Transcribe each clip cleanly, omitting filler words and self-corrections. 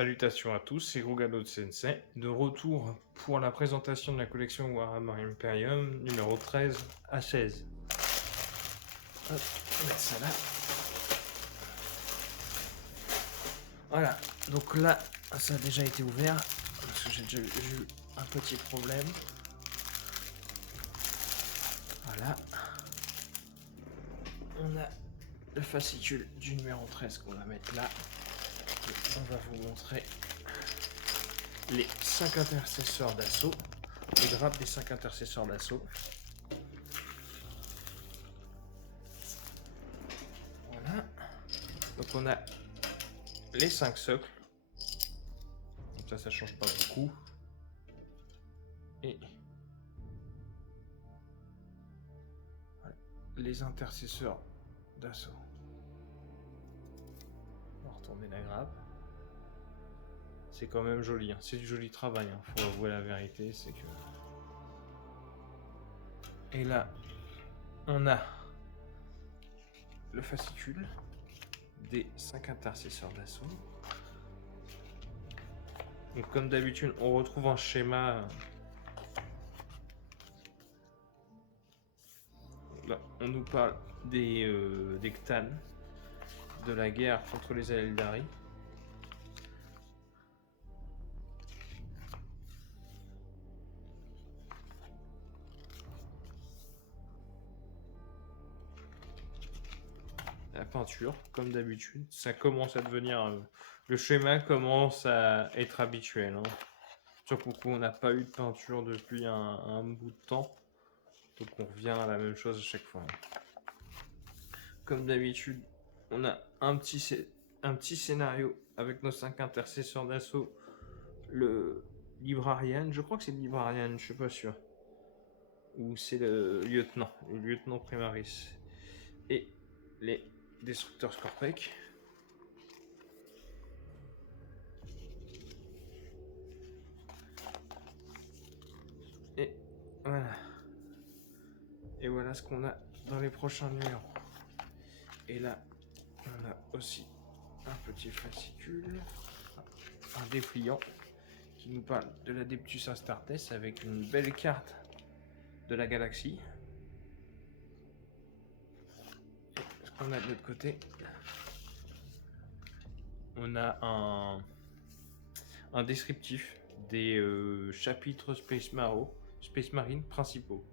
Salutations à tous, c'est Rugado Sensei, de retour pour la présentation de la collection Warhammer Imperium numéro 13 à 16. Hop, on va mettre ça là. Voilà, donc là, ça a déjà été ouvert, parce que j'ai déjà eu un petit problème. Voilà. On a le fascicule du numéro 13 qu'on va mettre là. Et on va vous montrer les 5 intercesseurs d'assaut, les grappes des 5 intercesseurs d'assaut. Voilà. Donc on a les 5 socles. Donc ça change pas beaucoup. Et voilà, les intercesseurs d'assaut. On va retourner la grappe. C'est quand même joli, hein. C'est du joli travail, hein. Faut avouer la vérité, c'est que... Et là, on a le fascicule des 5 intercesseurs d'assaut. Donc comme d'habitude, on retrouve un schéma. Là, on nous parle des Cthulhu, de la guerre contre les Eldari. La peinture, comme d'habitude, ça commence à devenir... le schéma commence à être habituel, hein. Surtout qu'on n'a pas eu de peinture depuis un bout de temps. Donc on revient à la même chose à chaque fois. Comme d'habitude, on a un petit scénario avec nos 5 intercesseurs d'assaut. Le librarian, je crois que c'est le librarian, je suis pas sûr. Ou c'est le lieutenant Primaris. Et les destructeurs Scorpec. Et voilà. Et voilà ce qu'on a dans les prochains numéros. Et là, on a aussi un petit fascicule, un dépliant qui nous parle de l'Adeptus Astartes avec une belle carte de la galaxie. Et ce qu'on a de l'autre côté, on a un descriptif des chapitres Space Marine principaux.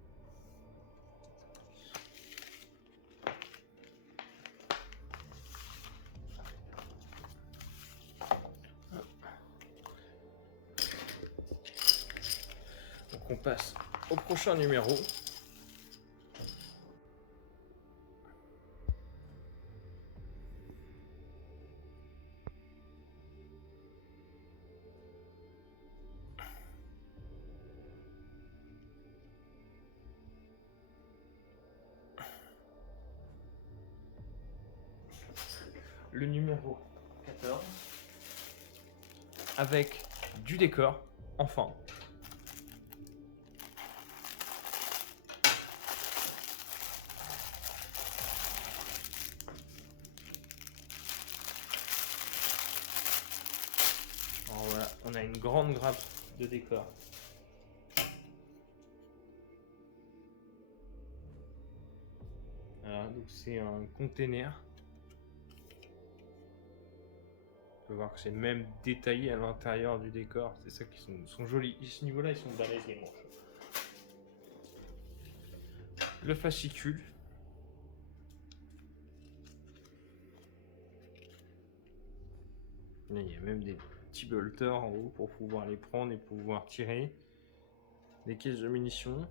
Donc on passe au prochain numéro. Le numéro 14 avec du décor, enfin. Alors voilà, on a une grande grappe de décor. Voilà, donc c'est un container. On peut voir que c'est même détaillé à l'intérieur du décor. C'est ça qui sont jolis. À ce niveau-là, ils sont balèzes les manches. Le fascicule. Là, il y a même des petits bolters en haut pour pouvoir les prendre et pouvoir tirer. Des caisses de munitions.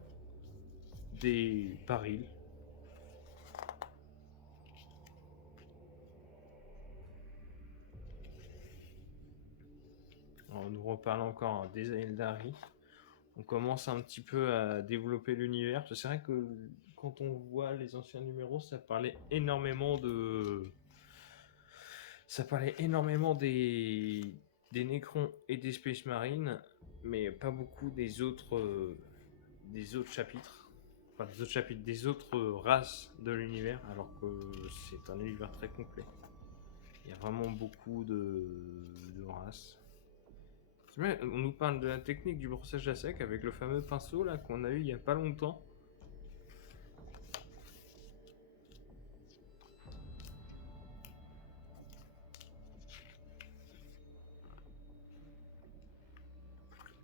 Des barils. Alors, on nous reparle encore des Eldari. On commence un petit peu à développer l'univers. C'est vrai que quand on voit les anciens numéros, ça parlait énormément des Necrons et des Space Marines, mais pas beaucoup des autres chapitres. Enfin, des autres chapitres, des autres races de l'univers, alors que c'est un univers très complet. Il y a vraiment beaucoup de races. Ouais, on nous parle de la technique du brossage à sec avec le fameux pinceau là qu'on a eu il y a pas longtemps.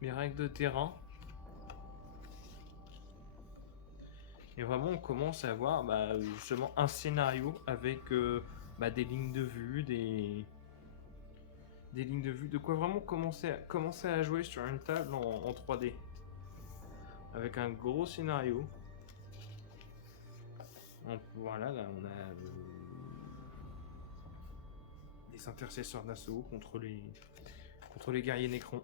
Les règles de terrain. Et vraiment, on commence à avoir justement un scénario avec des lignes de vue, des lignes de vue, de quoi vraiment commencer à jouer sur une table en 3D. Avec un gros scénario. Donc, voilà, là on a des intercesseurs d'assaut contre les guerriers Nécrons.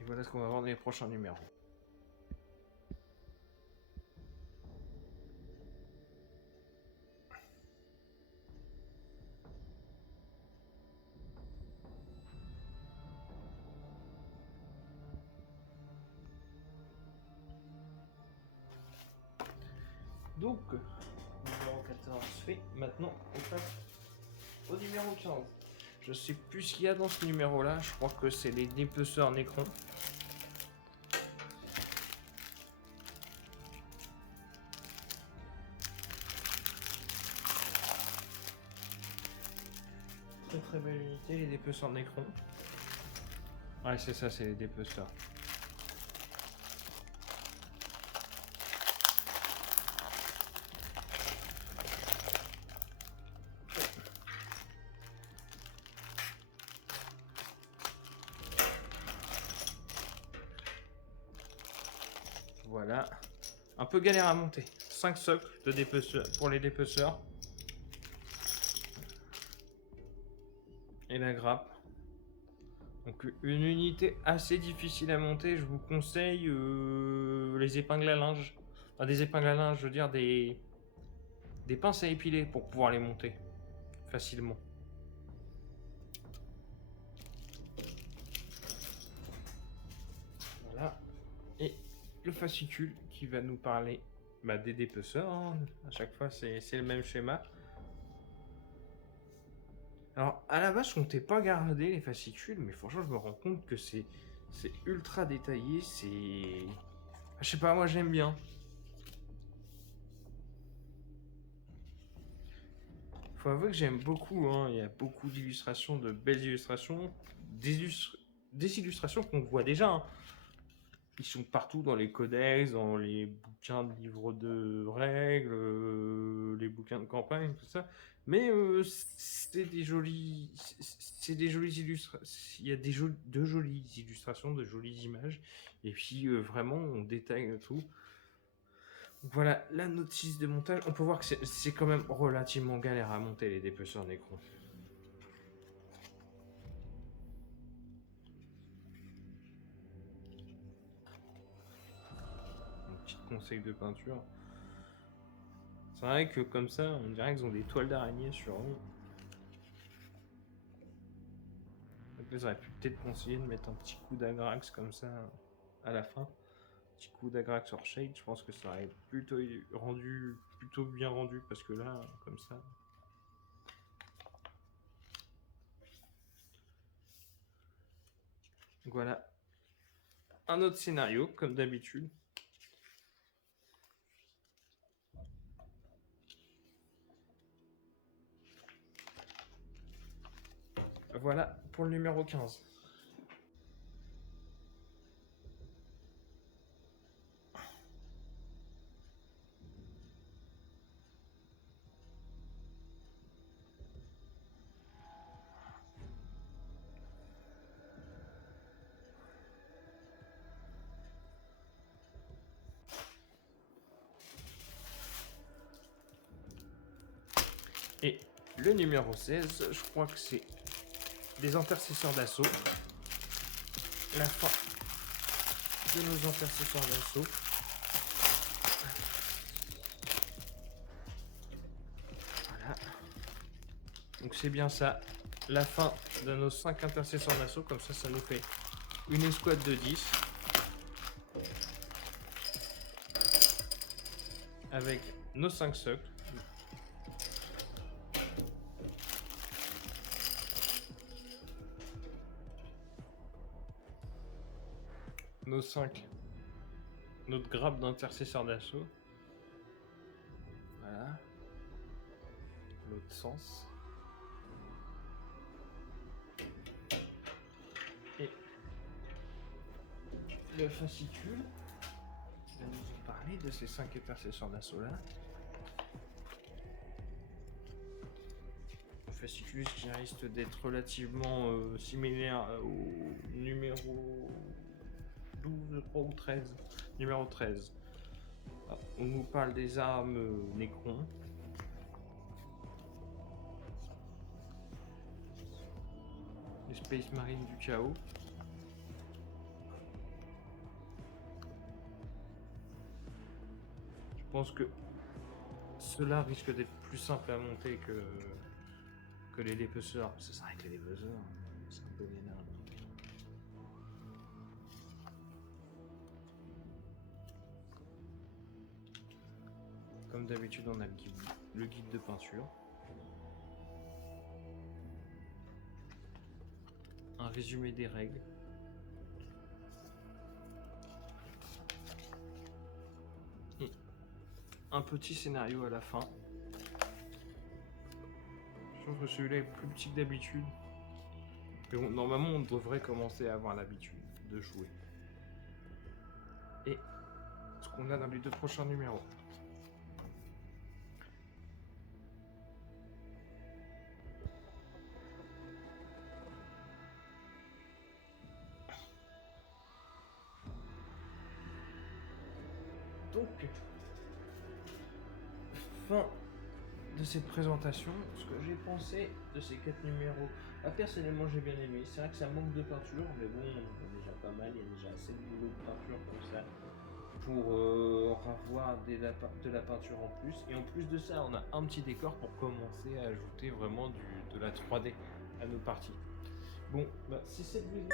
Et voilà ce qu'on va voir dans les prochains numéros. Donc, numéro 14 fait. Maintenant, on passe au numéro 15. Je sais plus ce qu'il y a dans ce numéro-là. Je crois que c'est les dépeceurs Nécrons. Très très belle unité, les dépeceurs Nécrons. Ouais, c'est ça, c'est les dépeceurs. Voilà. Un peu galère à monter. 5 socles de dépeceurs pour les dépeceurs. Et la grappe. Donc une unité assez difficile à monter. Je vous conseille les épingles à linge. Enfin, des épingles à linge, je veux dire des pinces à épiler pour pouvoir les monter facilement. Voilà. Et le fascicule qui va nous parler des dépeceurs. Hein. À chaque fois, c'est le même schéma. Alors, à la base, je comptais pas garder les fascicules, mais franchement, je me rends compte que c'est ultra détaillé. C'est. Je sais pas, moi j'aime bien. Faut avouer que j'aime beaucoup. Hein. Il y a beaucoup d'illustrations, de belles illustrations. Des illustrations qu'on voit déjà. Hein. Ils sont partout dans les codex, dans les bouquins de livres de règles, les bouquins de campagne, tout ça. Mais c'est des jolies illustrations. Il y a de jolies illustrations, de jolies images. Et puis vraiment, on détaille tout. Donc voilà, la notice de montage. On peut voir que c'est quand même relativement galère à monter les dépeceurs Nécrons. Un petit conseil de peinture. C'est vrai que comme ça, on dirait qu'ils ont des toiles d'araignée sur eux. Donc là, j'aurais pu peut-être conseiller de mettre un petit coup d'agrax comme ça à la fin. Un petit coup d'agrax hors shade, je pense que ça aurait plutôt bien rendu parce que là, comme ça. Donc voilà. Un autre scénario, comme d'habitude. Voilà pour le numéro 15. Et le numéro 16, je crois que c'est des intercesseurs d'assaut. La fin de nos intercesseurs d'assaut. Voilà. Donc c'est bien ça. La fin de nos 5 intercesseurs d'assaut. Comme ça, ça nous fait une escouade de 10. avec nos 5 socles. Nos 5. Notre grappe d'intercesseur d'assaut. Voilà. L'autre sens. Et le fascicule. Je vais vous parler de ces 5 intercesseurs d'assaut là. Le fascicule qui risque d'être relativement similaire au numéro 12, je crois, ou 13. Numéro 13. On nous parle des armes Necron. Les Space Marines du chaos. Je pense que cela risque d'être plus simple à monter que les dépeceurs. C'est vrai que les dépeceurs, c'est un peu vénère. Comme d'habitude, on a le guide de peinture. Un résumé des règles. Et un petit scénario à la fin. Je trouve que celui-là est plus petit que d'habitude. Mais bon, normalement, on devrait commencer à avoir l'habitude de jouer. Et ce qu'on a dans les 2 prochains numéros. Donc, fin de cette présentation. Ce que j'ai pensé de ces 4 numéros, personnellement j'ai bien aimé. C'est vrai que ça manque de peinture, mais bon, on a déjà pas mal, il y a déjà assez de boulot de peinture comme ça pour avoir de la peinture en plus. Et en plus de ça, on a un petit décor pour commencer à ajouter vraiment de la 3D à nos parties. Bon, si cette vidéo...